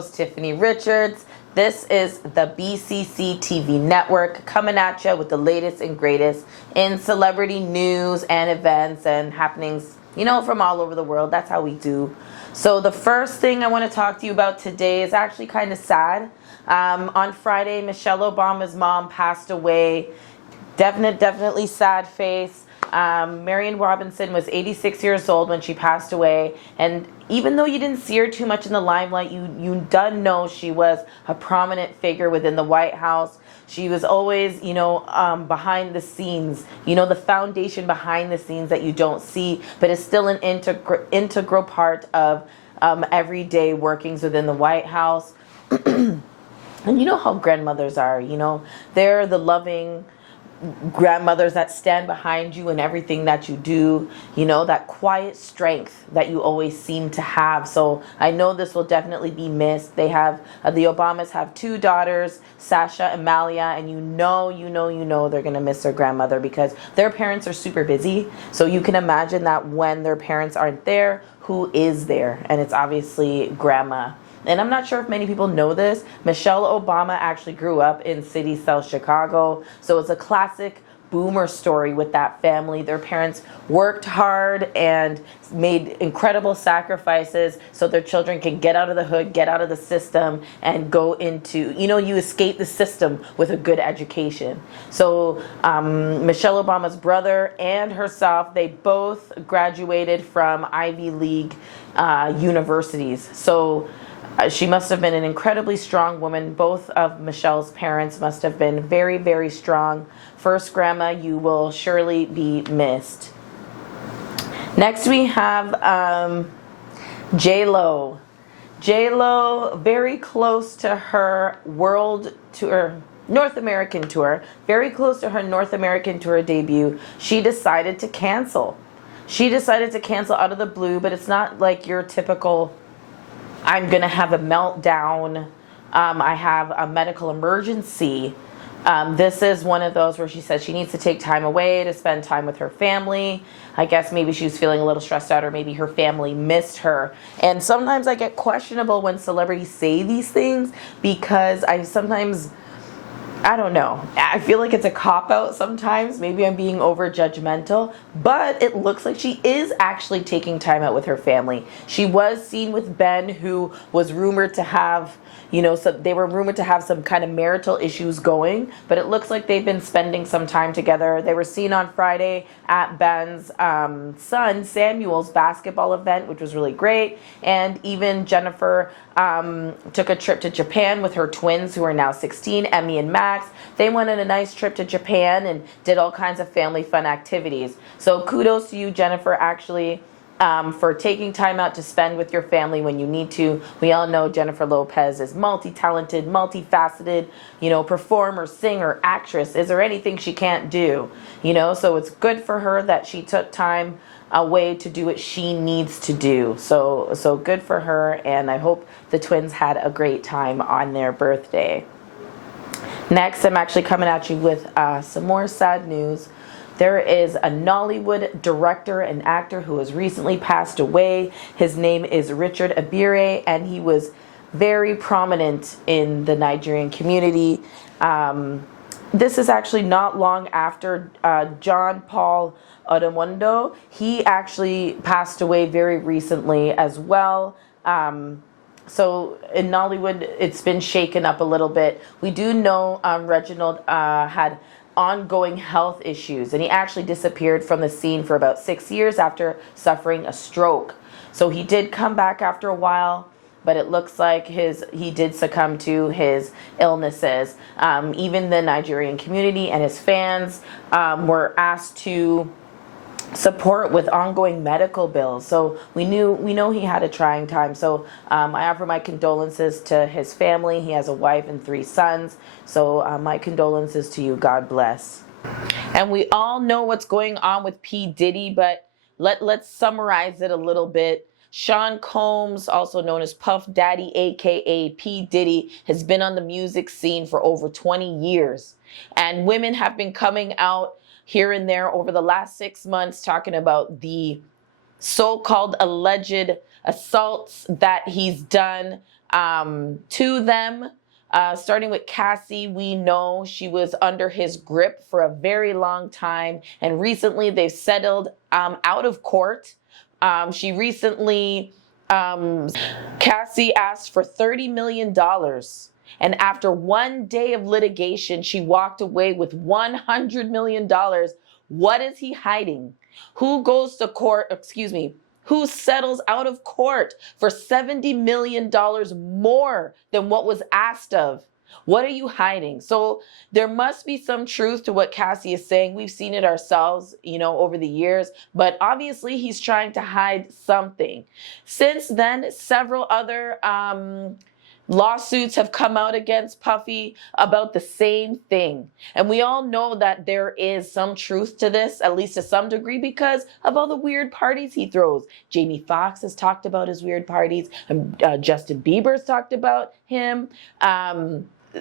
host, Tiffany Richards. This is the BCC TV network coming at you with the latest and greatest in celebrity news and events and happenings, from all over the world. That's how we do. So the first thing I want to talk to you about today is actually kind of sad. On Friday, Michelle Obama's mom passed away. Definitely sad face. Marion Robinson was 86 years old when she passed away, and even though you didn't see her too much in the limelight, you done know she was a prominent figure within the White House. She was always, behind the scenes, the foundation behind the scenes that you don't see, but is still an integral part of everyday workings within the White House. And you know how grandmothers are, they're the loving grandmothers that stand behind you in everything that you do, that quiet strength that you always seem to have. So I know this will definitely be missed. They have, the Obamas have two daughters, Sasha and Malia, and you know they're going to miss their grandmother because their parents are super busy. So you can imagine that when their parents aren't there, who is there? And it's obviously grandma. And I'm not sure if many people know this, Michelle Obama actually grew up in City South Chicago. So it's a classic boomer story with that family. Their parents worked hard and made incredible sacrifices so their children can get out of the hood, get out of the system, and go into, you escape the system with a good education. So Michelle Obama's brother and herself, they both graduated from Ivy League universities. So she must have been an incredibly strong woman. Both of Michelle's parents must have been very, very strong. First, Grandma, you will surely be missed. Next, we have J-Lo. J-Lo, very close to her world tour, North American tour, very close to her North American tour debut, she decided to cancel. She decided to cancel out of the blue, but it's not like your typical I'm going to have a meltdown, I have a medical emergency. This is one of those where she says she needs to take time away to spend time with her family. I guess maybe she was feeling a little stressed out, or maybe her family missed her. And sometimes I get questionable when celebrities say these things because I don't know. I feel like it's a cop-out sometimes. Maybe I'm being over-judgmental. But it looks like she is actually taking time out with her family. She was seen with Ben, who was rumored to have, so they were rumored to have some kind of marital issues going. But it looks like they've been spending some time together. They were seen on Friday at Ben's son Samuel's basketball event, which was really great. And even Jennifer took a trip to Japan with her twins, who are now 16, Emmy and Max. They went on a nice trip to Japan and did all kinds of family fun activities. So kudos to you, Jennifer, actually, for taking time out to spend with your family when you need to. We all know Jennifer Lopez is multi-talented, multifaceted, performer, singer, actress. Is there anything she can't do? So it's good for her that she took time away to do what she needs to do. So good for her, and I hope the twins had a great time on their birthday. Next, I'm actually coming at you with some more sad news. There is a Nollywood director and actor who has recently passed away. His name is Richard Abire, and he was very prominent in the Nigerian community. This is actually not long after John Paul Odamondo. He actually passed away very recently as well. So in Nollywood, it's been shaken up a little bit. We do know Reginald had ongoing health issues, and he actually disappeared from the scene for about 6 years after suffering a stroke. So he did come back after a while, but it looks like he did succumb to his illnesses. Even the Nigerian community and his fans were asked to support with ongoing medical bills. So we know he had a trying time. So I offer my condolences to his family. He has a wife and 3 sons. So my condolences to you. God bless. And we all know what's going on with P. Diddy, but let's summarize it a little bit. Sean Combs, also known as Puff Daddy, aka P. Diddy, has been on the music scene for over 20 years. And women have been coming out here and there over the last 6 months talking about the so-called alleged assaults that he's done to them. Starting with Cassie, we know she was under his grip for a very long time, and recently they've settled out of court. She recently, Cassie asked for $30 million. And after one day of litigation, she walked away with $100 million. What is he hiding? Who goes to court, excuse me, who settles out of court for $70 million more than what was asked of? What are you hiding? So there must be some truth to what Cassie is saying. We've seen it ourselves, over the years, but obviously he's trying to hide something. Since then, several other lawsuits have come out against Puffy about the same thing. And we all know that there is some truth to this, at least to some degree, because of all the weird parties he throws. Jamie Foxx has talked about his weird parties. Justin Bieber's talked about him.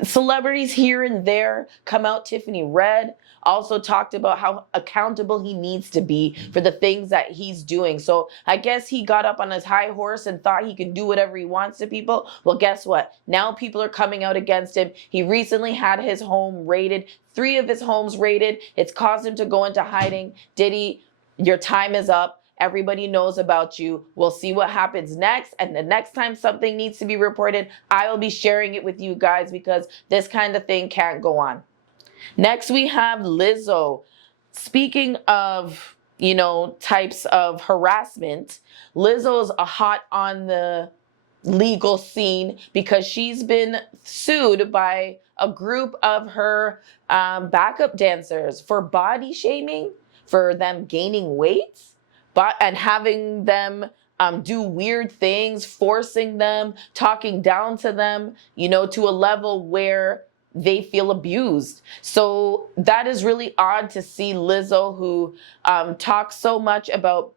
Celebrities here and there come out. Tiffany Red also talked about how accountable he needs to be for the things that he's doing. So I guess he got up on his high horse and thought he can do whatever he wants to people. Well, guess what? Now people are coming out against him. He recently had his home raided, 3 of his homes raided. It's caused him to go into hiding. Diddy, your time is up. Everybody knows about you. We'll see what happens next. And the next time something needs to be reported, I will be sharing it with you guys, because this kind of thing can't go on. Next, we have Lizzo. Speaking of, types of harassment, Lizzo's hot on the legal scene because she's been sued by a group of her backup dancers for body shaming, for them gaining weight, and having them do weird things, forcing them, talking down to them, to a level where they feel abused. So that is really odd to see Lizzo, who talks so much about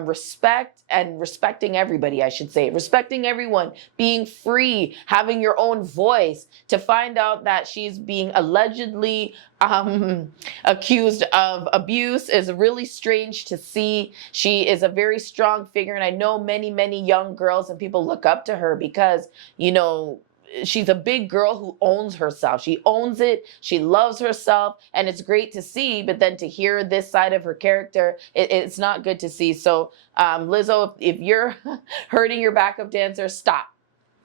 respect and respecting everybody, I should say, respecting everyone, being free, having your own voice, to find out that she's being allegedly accused of abuse is really strange to see. She is a very strong figure, and I know many, many young girls and people look up to her because, she's a big girl who owns herself. She owns it. She loves herself. And it's great to see. But then to hear this side of her character, it's not good to see. So Lizzo, if you're hurting your backup dancer, stop.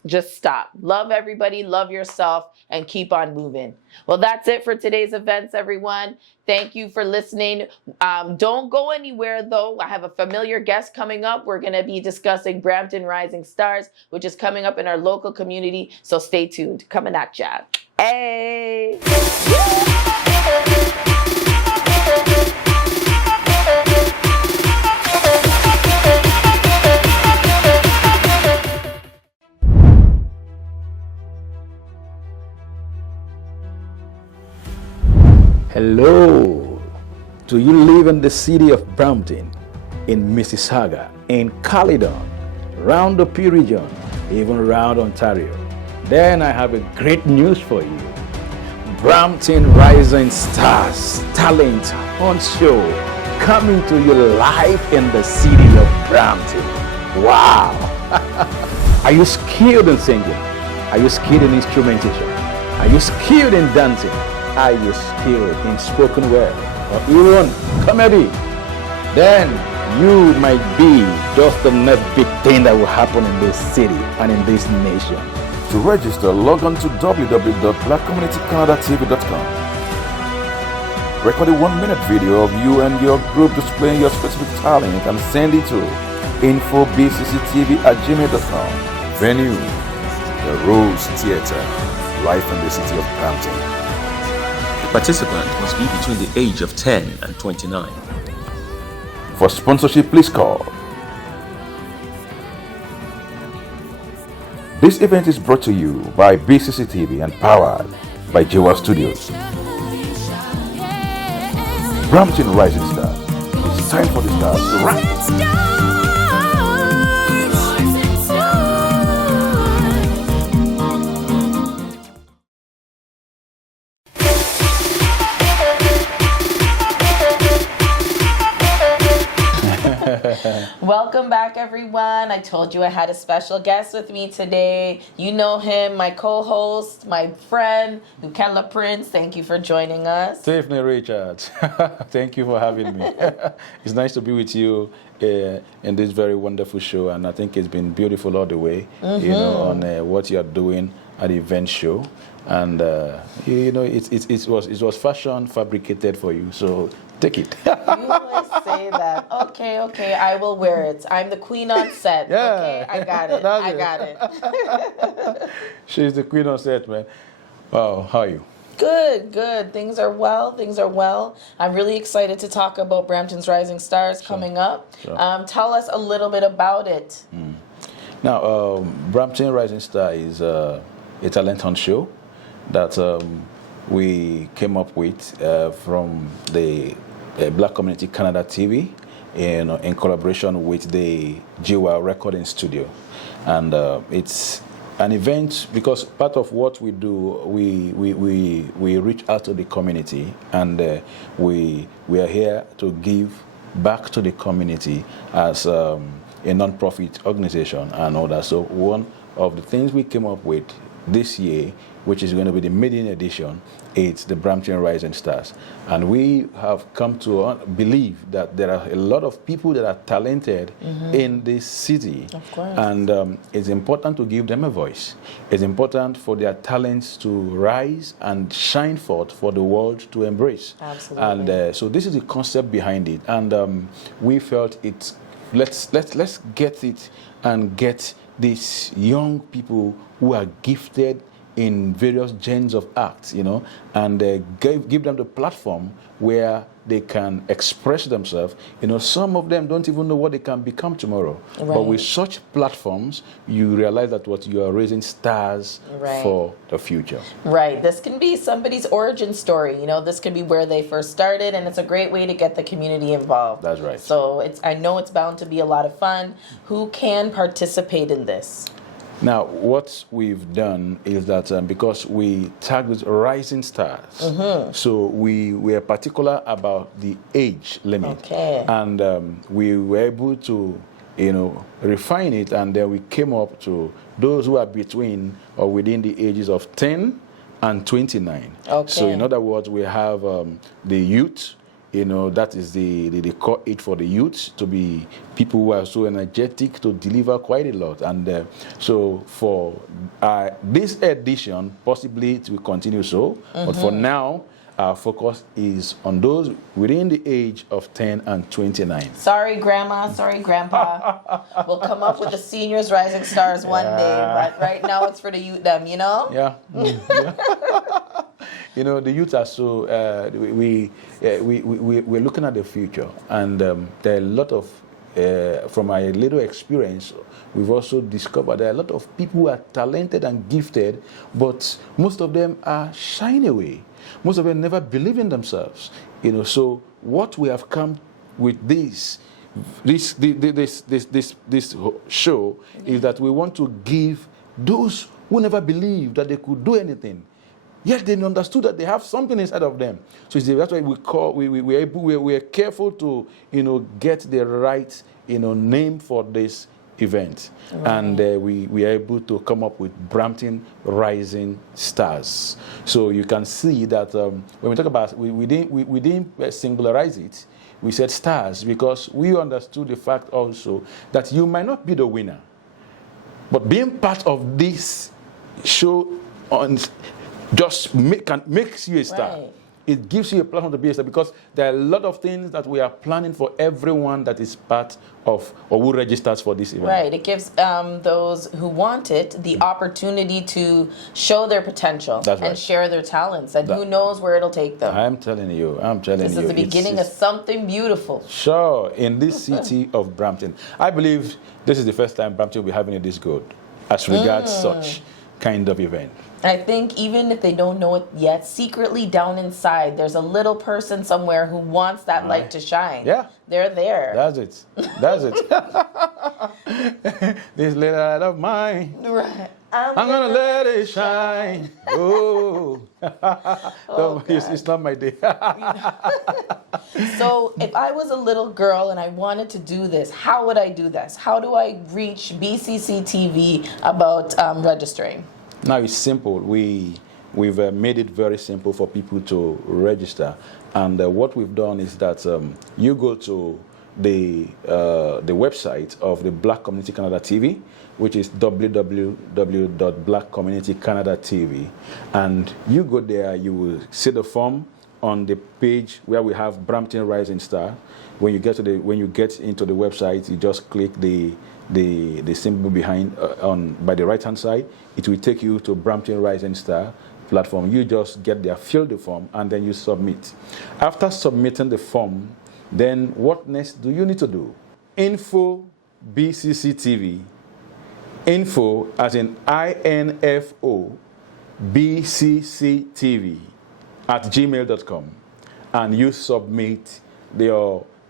Just stop. Love everybody, love yourself, and keep on moving. Well, that's it for today's events, everyone. Thank you for listening. Don't go anywhere, though. I have a familiar guest coming up. We're going to be discussing Brampton Rising Stars, which is coming up in our local community. So stay tuned. Coming at ya. Hey! Hello. Do you live in the city of Brampton, in Mississauga, in Caledon, round the P region, even around Ontario? Then I have a great news for you. Brampton Rising Stars Talent Hunt Show coming to you live in the city of Brampton. Wow! Are you skilled in singing? Are you skilled in instrumentation? Are you skilled in dancing? Are you skilled in spoken word or even comedy? Then you might be just the next big thing that will happen in this city and in this nation. To register, log on to www.blackcommunitycanada.tv.com. Record a 1-minute video of you and your group displaying your specific talent and send it to infobcctv@gmail.com. Venue, the Rose Theatre, live in the city of Brampton. The participant must be between the age of 10 and 29. For sponsorship, please call. This event is brought to you by BCCTV and powered by Jewel Studios. Brampton Rising Stars. It's time for the stars to rise. Welcome back, everyone. I told you I had a special guest with me today. You know him, my co-host, my friend, Ukella Prince. Thank you for joining us. Tiffany Richards, thank you for having me. It's nice to be with you in this very wonderful show, and I think it's been beautiful all the way, on what you are doing at the event show. And it was fashion fabricated for you, so take it. You always say that. Okay, I will wear it. I'm the queen on set. Yeah. Okay, I got it. I got it. She's the queen on set, man. Wow, how are you? Good. Things are well. I'm really excited to talk about Brampton's Rising Stars coming up. Sure. Tell us a little bit about it. Now, Brampton Rising Star is a talent hunt show that we came up with from the Black Community Canada TV in collaboration with the GWA Recording Studio. And it's an event because part of what we do, we reach out to the community, and we are here to give back to the community as a non-profit organization and all that. So one of the things we came up with this year, which is going to be the maiden edition, it's the Brampton Rising Stars. And we have come to believe that there are a lot of people that are talented in this city. Of course. And it's important to give them a voice. It's important for their talents to rise and shine forth for the world to embrace. Absolutely. And so this is the concept behind it. And we felt let's get it and get these young people who are gifted in various genres of acts, and give them the platform where they can express themselves. Some of them don't even know what they can become tomorrow. Right. But with such platforms, you realize that what you are raising stars for the future. Right. This can be somebody's origin story. This can be where they first started, and it's a great way to get the community involved. That's right. So I know it's bound to be a lot of fun. Who can participate in this? Now, what we've done is that because we tagged with rising stars, so we are particular about the age limit. Okay. And we were able to, refine it, and then we came up to those who are between or within the ages of 10 and 29. Okay. So in other words, we have the youth. That is the core age for the youth, to be people who are so energetic to deliver quite a lot. And so for this edition, possibly it will continue so. But for now, our focus is on those within the age of 10 and 29. Sorry, Grandma. Sorry, Grandpa. We'll come up with the Seniors Rising Stars one day, but right now it's for the youth, Yeah. The youth are so, we're looking at the future, and there are a lot of, from my little experience, we've also discovered there are a lot of people who are talented and gifted, but most of them are shying away. Most of them never believe in themselves. So what we have come with this show is that we want to give those who never believed that they could do anything, yet they understood that they have something inside of them. So that's why we are careful to get the right name for this event, and we are able to come up with Brampton Rising Stars. So you can see that when we talk about we didn't singularize it. We said stars because we understood the fact also that you might not be the winner, but being part of this show makes you a star. Right. It gives you a platform to be a star, because there are a lot of things that we are planning for everyone that is part of or who registers for this event. Right. It gives those who want it the opportunity to show their potential and share their talents, and who knows where it'll take them. I'm telling you. This is the beginning of something beautiful. Sure. In this city of Brampton, I believe this is the first time Brampton will be having it this good as regards such kind of event. I think even if they don't know it yet, secretly down inside, there's a little person somewhere who wants that light to shine. Yeah. They're there. That's it. This little light of mine. Right. I'm gonna let it shine. Oh. No, it's not my day. So if I was a little girl and I wanted to do this, how would I do this? How do I reach BCC TV about registering? Now it's simple. We've made it very simple for people to register, and what we've done is that you go to the website of the Black Community Canada TV, which is www.blackcommunitycanada.tv, and you go there. You will see the form on the page where we have Brampton Rising Star. When you get into the website, you just click the symbol behind by the right hand side. It will take you to Brampton Rising Star platform. You just get there, fill the form, and then you submit. After submitting the form, then what next do you need to do? Info BCC TV. Info as in INFO BCC TV at gmail.com, and you submit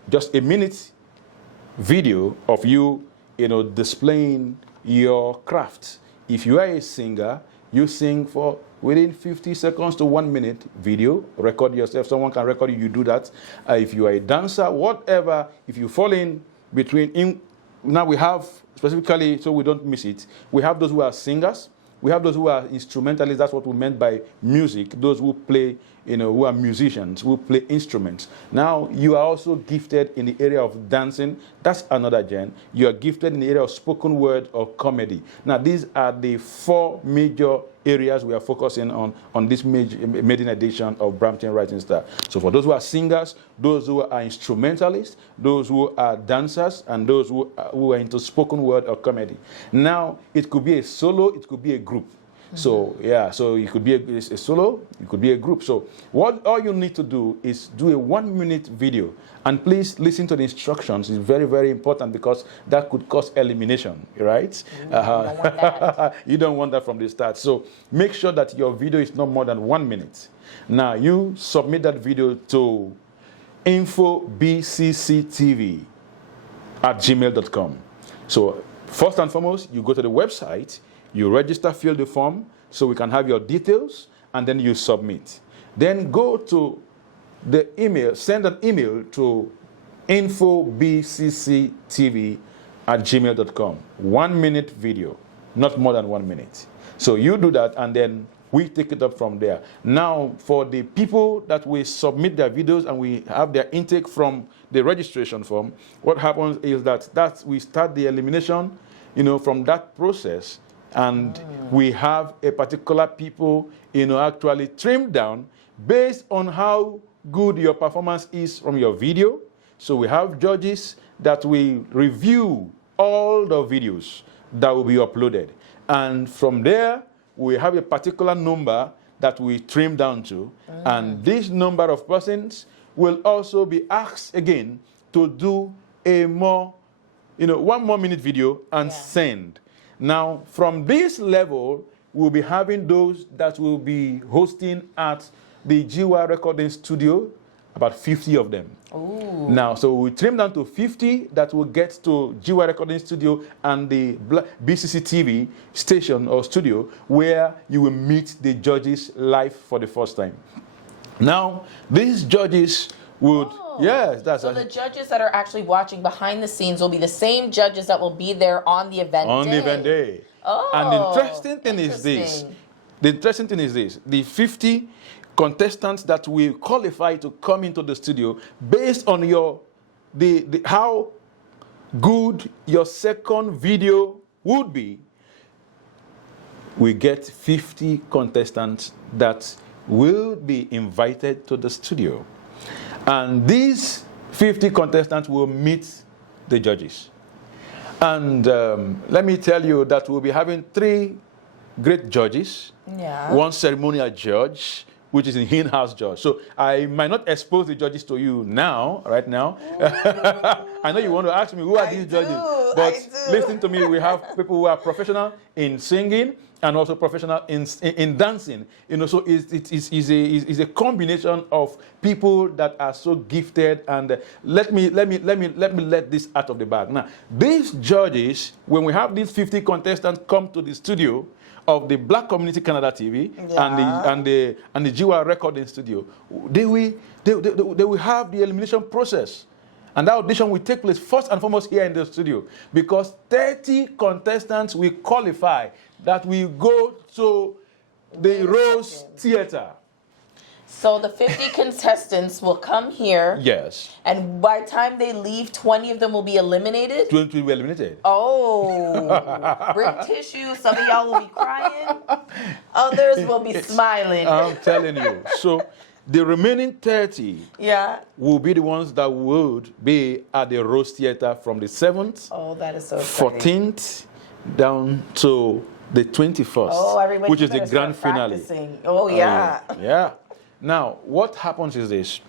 just a minute video of you displaying your craft. If you are a singer, you sing for within 50 seconds to 1 minute video. Record yourself. Someone can record you. You do that. If you are a dancer, whatever, if you fall in between. Now we have, specifically, so we don't miss it, we have those who are singers. We have those who are instrumentalists. That's what we meant by music. Those who play, who are musicians, who play instruments. Now, you are also gifted in the area of dancing. That's another gen. You are gifted in the area of spoken word or comedy. Now, these are the 4 major areas we are focusing on this maiden edition of Brampton Rising Star. So for those who are singers, those who are instrumentalists, those who are dancers, and those who are into spoken word or comedy. Now, it could be a solo, it could be a group. So so it could be a solo, it could be a group. So all you need to do is do a 1 minute video, and please listen to the instructions. It's very, very important, because that could cause elimination, right? Don't want that. You don't want that from the start. So make sure that your video is not more than 1 minute. Now you submit that video to infobcctv at gmail.com. So first and foremost, you go to the website. You register, fill the form, so we can have your details, and then you submit. Then go to the email, send an email to infobcctv@gmail.com. 1 minute video, not more than 1 minute. So you do that, and then we take it up from there. Now, for the people that we submit their videos and we have their intake from the registration form, what happens is that we start the elimination, from that process. And we have a particular people, actually trimmed down based on how good your performance is from your video. So we have judges that will review all the videos that will be uploaded. And from there, we have a particular number that we trim down to. And this number of persons will also be asked again to do a more, 1 more minute video and send. Now, from this level, we'll be having those that will be hosting at the Jiwa Recording Studio, about 50 of them. Ooh. Now, so we trim down to 50 that will get to Jiwa Recording Studio and the BCC TV station or studio, where you will meet the judges live for the first time. Now, these judges would... Yes, that's so the judges that are actually watching behind the scenes will be the same judges that will be there on the event day. On the event day. Oh, and the interesting thing is this. The 50 contestants that will qualify to come into the studio based on how good your second video would be. We get 50 contestants that will be invited to the studio. And these 50 contestants will meet the judges. And let me tell you that we'll be having 3 great judges. Yeah. 1 ceremonial judge, which is an in-house judge. So I might not expose the judges to you right now. I know you want to ask me, who are these judges? But listen to me, we have people who are professional in singing and also professional in dancing. So it's a combination of people that are so gifted. And let me let this out of the bag. Now, these judges, when we have these 50 contestants come to the studio, of the Black Community Canada TV and the GWA Recording Studio, they will have the elimination process. And that audition will take place first and foremost here in the studio, because 30 contestants will qualify that will go to the Rose Theater. So the 50 contestants will come here. Yes. And by the time they leave, 20 of them will be eliminated? 20 will be eliminated. Oh. Bring tissue. Some of y'all will be crying. Others will be smiling. I'm telling you. So the remaining 30 will be the ones that would be at the Rose Theater from the 7th, that is so exciting. 14th, down to the 21st, which is the grand finale. Practicing. Oh, yeah. Yeah. Now, what happens is this.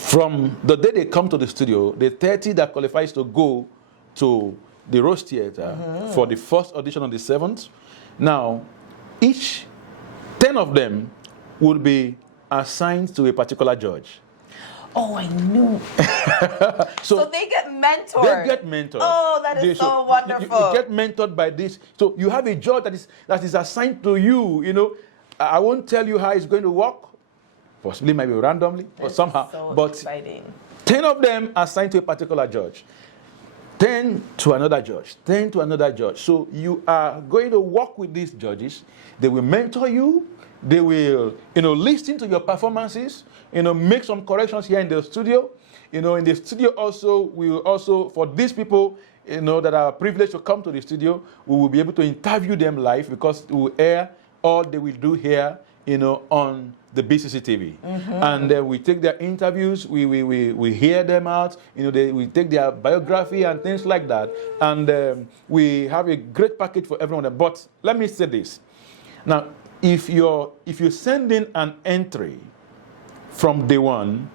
From the day they come to the studio, the 30 that qualifies to go to the Rose Theater for the first audition on the 7th, now, each 10 of them would be assigned to a particular judge. Oh, I knew. So they get mentored. They get mentored. Oh, that is so wonderful. You get mentored by this. So you have a judge that is assigned to you. You know, I won't tell you how it's going to work. Possibly, maybe randomly, or somehow. So but exciting. 10 of them assigned to a particular judge. 10 to another judge. 10 to another judge. So you are going to work with these judges. They will mentor you. They will, listen to your performances, make some corrections here in the studio. In the studio also, we will also, for these people, that are privileged to come to the studio, we will be able to interview them live, because we will air all they will do here, on the BCC TV. And we take their interviews, we hear them out, we take their biography and things like that. And we have a great package for everyone. But let me say this. Now, if you send in an entry from day one,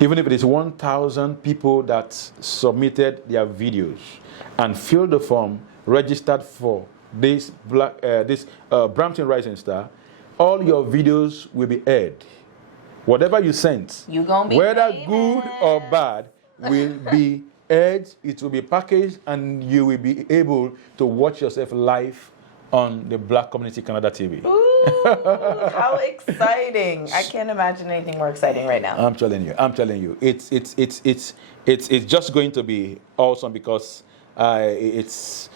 even if it is 1,000 people that submitted their videos and filled the form, registered for this Brampton Rising Star, all your videos will be aired. Whatever you sent, whether good or bad, will be aired. It will be packaged, and you will be able to watch yourself live on the Black Community Canada TV. Ooh, how exciting! I can't imagine anything more exciting right now. I'm telling you, it's just going to be awesome, because it's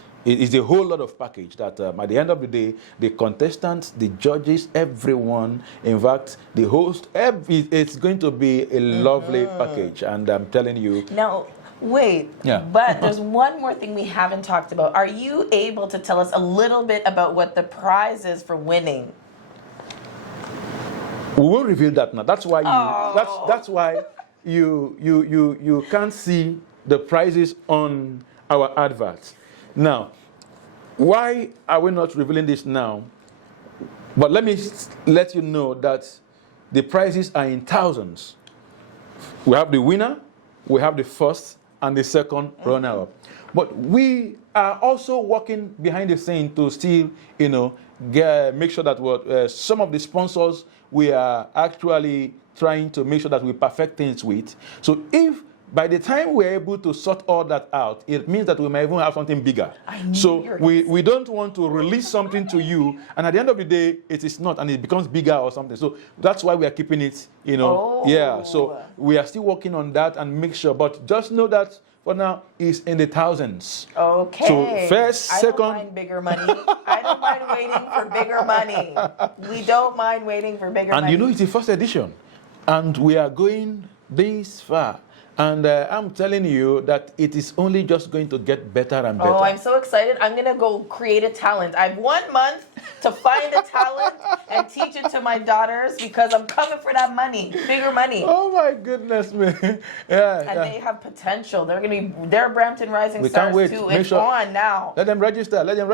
a whole lot of package that at the end of the day, the contestants, the judges, everyone, in fact, the host, it's going to be a lovely package. And I'm telling you. Now, wait, but there's one more thing we haven't talked about. Are you able to tell us a little bit about what the prize is for winning? We will reveal that now. That's why that's why you can't see the prizes on our adverts. Now, why are we not revealing this now? But let me let you know that the prizes are in thousands. We have the winner, we have the first and the second runner-up. But we are also working behind the scene to still, make sure that some of the sponsors we are actually trying to make sure that we perfect things with. So if by the time we're able to sort all that out, it means that we might even have something bigger. So we don't want to release something to you, and at the end of the day, it is not, and it becomes bigger or something. So that's why we are keeping it, Yeah, so we are still working on that and make sure. But just know that for now, it's in the thousands. Okay. So first, second. I don't mind bigger money. I don't mind waiting for bigger money. We don't mind waiting for bigger money. And it's the first edition, and we are going this far. And I'm telling you that it is only just going to get better and better. Oh, I'm so excited. I'm going to go create a talent. I have 1 month to find a talent and teach it to my daughters, because I'm coming for that money, bigger money. Oh, my goodness, man. And they have potential. They're Brampton Rising Stars too. It's on now. Let them register. Yeah. Let them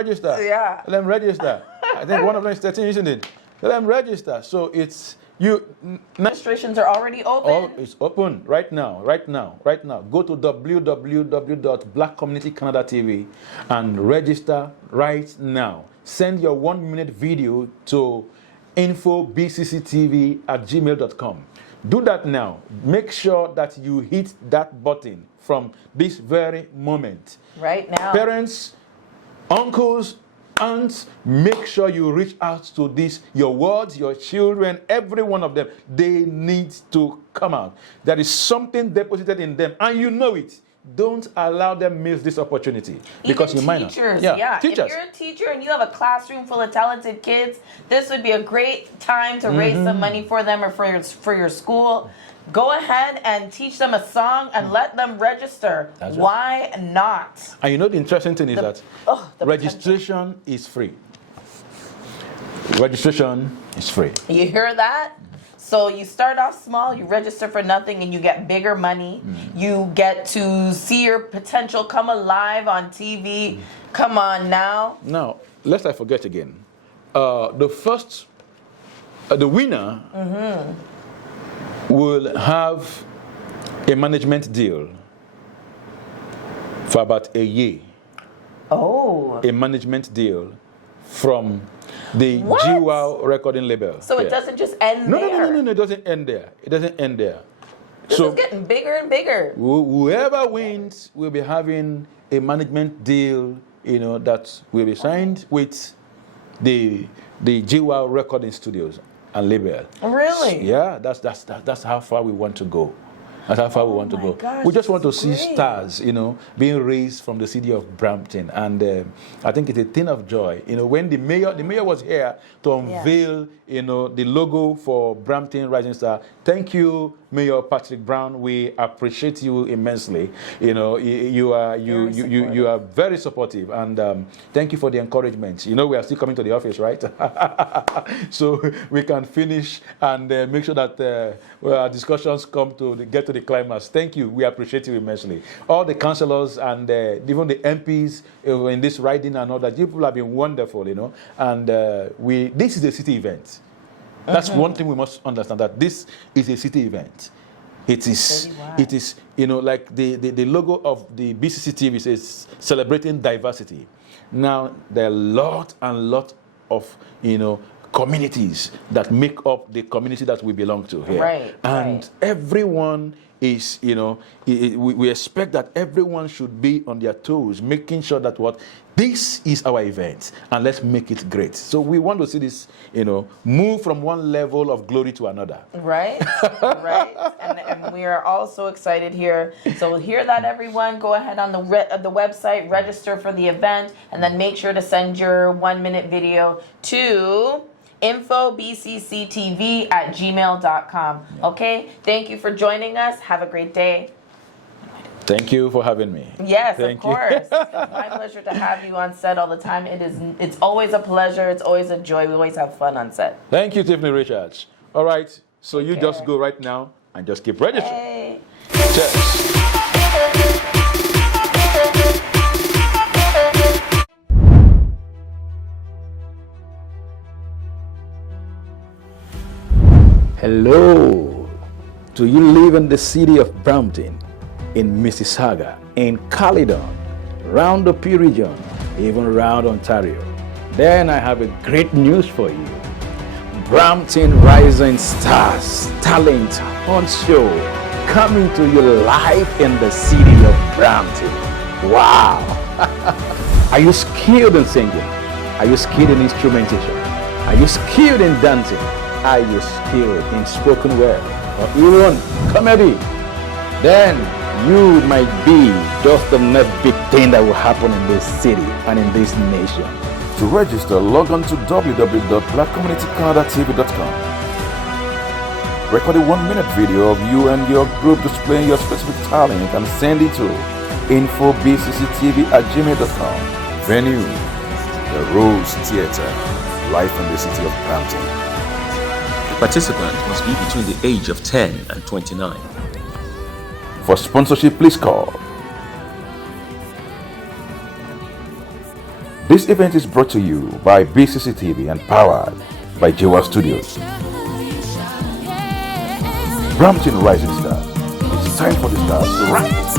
register. I think one of them is 13, isn't it? Let them register. So it's... Registrations are already open. It's open right now. Go to www.blackcommunitycanada.tv and register right now. Send your 1-minute video to infobcctv@gmail.com. Do that now. Make sure that you hit that button from this very moment. Right now. Parents, uncles, And make sure you reach out to your wards, your children, every one of them. They need to come out. There is something deposited in them, and you know it. Don't allow them miss this opportunity, because even you might not. teachers, Teachers. If you're a teacher and you have a classroom full of talented kids, this would be a great time to raise some money for them or for your school. Go ahead and teach them a song and let them register. That's right. Why not? And you know the interesting thing is that registration is free. Registration is free. You hear that? So you start off small, you register for nothing, and you get bigger money. You get to see your potential come alive on TV. Come on now. Now, lest I forget again, the winner will have a management deal for about a year. Oh. A management deal from the GWOW recording label. So it doesn't just end there. No, it doesn't end there. It doesn't end there. This is getting bigger and bigger. Whoever wins will be having a management deal, that will be signed with the GWOW recording studios and label. Really? Yeah, that's how far we want to go. That's how far we want to go. Gosh, we just want to this see is great. stars, being raised from the city of Brampton, and I think it's a thing of joy. When the mayor was here to unveil, the logo for Brampton Rising Star. Thank you, Mayor Patrick Brown. We appreciate you immensely. You are very supportive, and thank you for the encouragement. We are still coming to the office, right? So we can finish and make sure that our discussions get to the climax. Thank you. We appreciate you immensely. All the councillors and even the MPs in this riding and all that, people have been wonderful, And this is a city event. That's one thing we must understand, that this is a city event. It is, like the logo of the BCC TV says, celebrating diversity. Now, there are lot of, communities that make up the community that we belong to here. Right. And everyone is, we expect that everyone should be on their toes, making sure that this is our event, and let's make it great. So we want to see this, move from one level of glory to another. Right, right. And we are all so excited here. So hear that, everyone. Go ahead on the website, register for the event, and then make sure to send your 1-minute video to infobcctv@gmail.com. Okay? Thank you for joining us. Have a great day. Thank you for having me. Yes, Thank of course. It's my pleasure to have you on set all the time. It's always a pleasure. It's always a joy. We always have fun on set. Thank you, Tiffany Richards. All right, so you care. just go right now and just keep registering. Hey. Cheers. Hello. Do you live in the city of Brampton, in Mississauga, in Caledon, round the P region, even round Ontario? Then I have a great news for you. Brampton Rising Stars Talent Hunt Show coming to you live in the city of Brampton. Wow! Are you skilled in singing? Are you skilled in instrumentation? Are you skilled in dancing? Are you skilled in spoken word or even comedy? Then you might be just the next big thing that will happen in this city and in this nation. To register, log on to www.blackcommunitycanada.tv.com. Record a 1-minute video of you and your group displaying your specific talent and send it to infobcctv@gmail.com. Venue, the Rose Theatre, live in the city of Brampton. The participant must be between the age of 10 and 29. For sponsorship, please call. This event is brought to you by BCC TV and powered by GWOW Studios. Brampton Rising Stars. It's time for the stars to rise.